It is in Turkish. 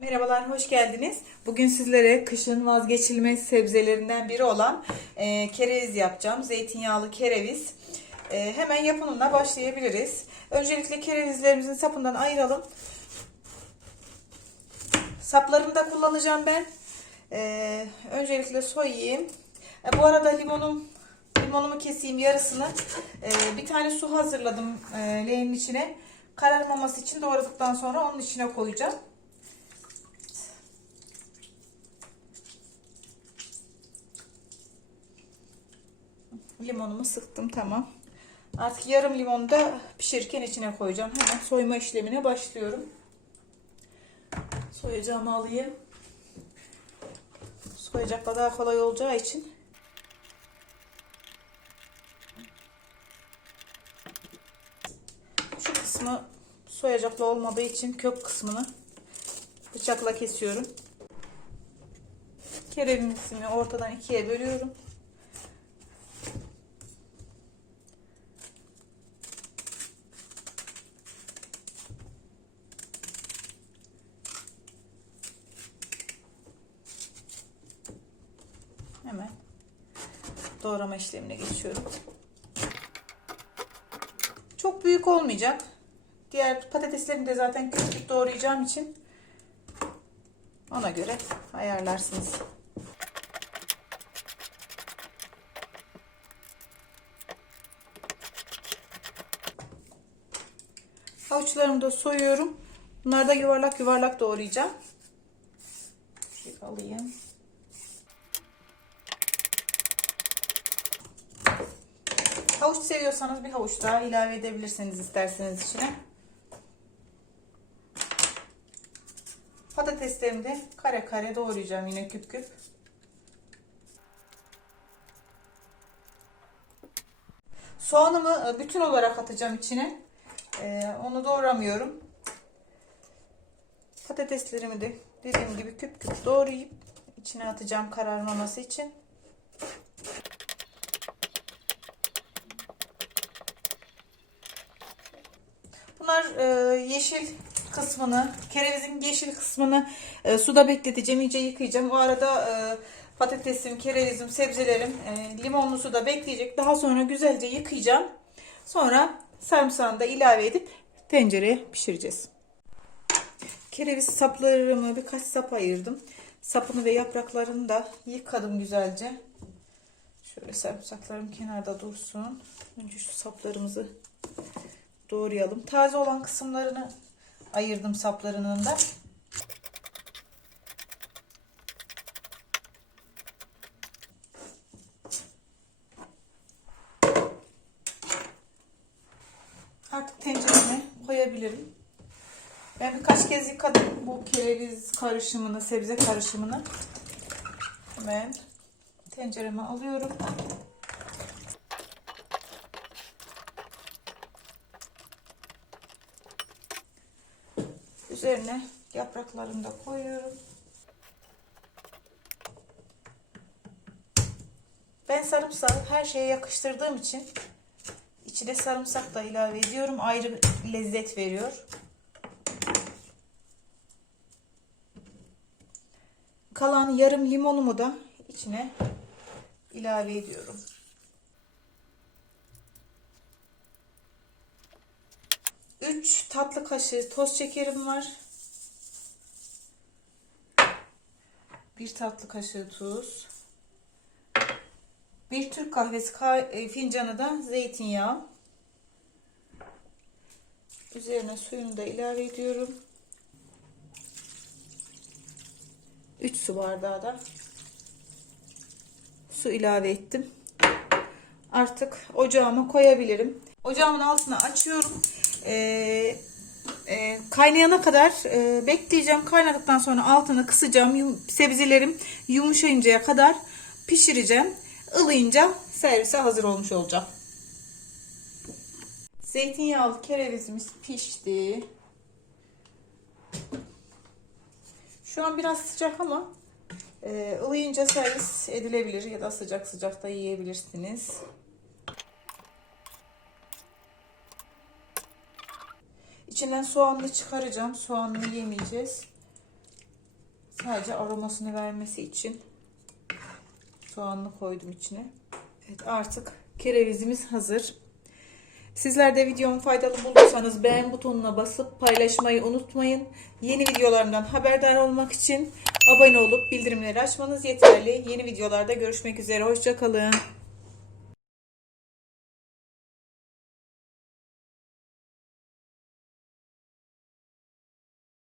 Merhabalar, hoş geldiniz. Bugün sizlere kışın vazgeçilmez sebzelerinden biri olan e, kereviz yapacağım. Zeytinyağlı kereviz. E, hemen yapımına başlayabiliriz. Öncelikle kerevizlerimizin sapından ayıralım. Saplarını da kullanacağım ben. E, öncelikle soyayım. E, bu arada limonum limonumu keseyim yarısını. E, bir tane su hazırladım e, leğenin içine. Kararmaması için doğradıktan sonra onun içine koyacağım. Limonumu sıktım tamam. Artık yarım limonu da pişirirken içine koyacağım. Hemen soyma işlemine başlıyorum. Soyacağımı alayım. Soyacakla daha kolay olacağı için. Şu kısmı soyacakla olmadığı için kök kısmını bıçakla kesiyorum. Kerevizimi ortadan ikiye bölüyorum. Hemen doğrama işlemine geçiyorum. Çok büyük olmayacak. Diğer patateslerimi de zaten küçük doğrayacağım için ona göre ayarlarsınız. Havuçlarımı da soyuyorum. Bunları da yuvarlak yuvarlak doğrayacağım. Şöyle alayım. Havuç seviyorsanız bir havuç daha ilave edebilirsiniz isterseniz içine. Patateslerimi de kare kare doğrayacağım yine küp küp. Soğanımı e, bütün olarak atacağım içine. Ee, onu doğramıyorum. Patateslerimi de dediğim gibi küp küp doğrayıp içine atacağım kararmaması için. Bunlar e, yeşil kısmını, kerevizin yeşil kısmını e, suda bekleteceğim. iyice yıkayacağım. O arada e, patatesim, kerevizim, sebzelerim e, limonlu suda bekleyecek. Daha sonra güzelce yıkayacağım. Sonra sarımsağını da ilave edip tencereye pişireceğiz. Kereviz saplarımı birkaç sap ayırdım. Sapını ve yapraklarını da yıkadım güzelce. Şöyle sarımsaklarım kenarda dursun. Önce şu saplarımızı doğrayalım. Taze olan kısımlarını ayırdım saplarının da. Artık tencereme koyabilirim. Ben birkaç kez yıkadım bu kereviz karışımını, sebze karışımını. Hemen tencereme alıyorum. Üzerine yapraklarını da koyuyorum. Ben sarımsağı her şeye yakıştırdığım için içine sarımsak da ilave ediyorum. Ayrı bir lezzet veriyor. Kalan yarım limonumu da içine ilave ediyorum. Üç tatlı kaşığı toz şekerim var. Bir tatlı kaşığı tuz. Bir Türk kahvesi ka- e, fincanı da zeytinyağı. Üzerine suyunu da ilave ediyorum. 3 su bardağı da su ilave ettim. Artık ocağıma koyabilirim. Ocağımın altını açıyorum. Ee, e, kaynayana kadar e, bekleyeceğim. Kaynadıktan sonra altını kısacağım. Yum, sebzelerim yumuşayıncaya kadar pişireceğim. Ilıyınca servise hazır olmuş olacak. Zeytinyağlı kerevizimiz pişti. Şu an biraz sıcak ama e, ılıyınca servis edilebilir ya da sıcak sıcak da yiyebilirsiniz. İçinden soğanını çıkaracağım. Soğanını yemeyeceğiz. Sadece aromasını vermesi için soğanlı koydum içine. Evet artık kerevizimiz hazır. Sizler de videomu faydalı bulduysanız beğen butonuna basıp paylaşmayı unutmayın. Yeni videolarımdan haberdar olmak için abone olup bildirimleri açmanız yeterli. Yeni videolarda görüşmek üzere. Hoşçakalın.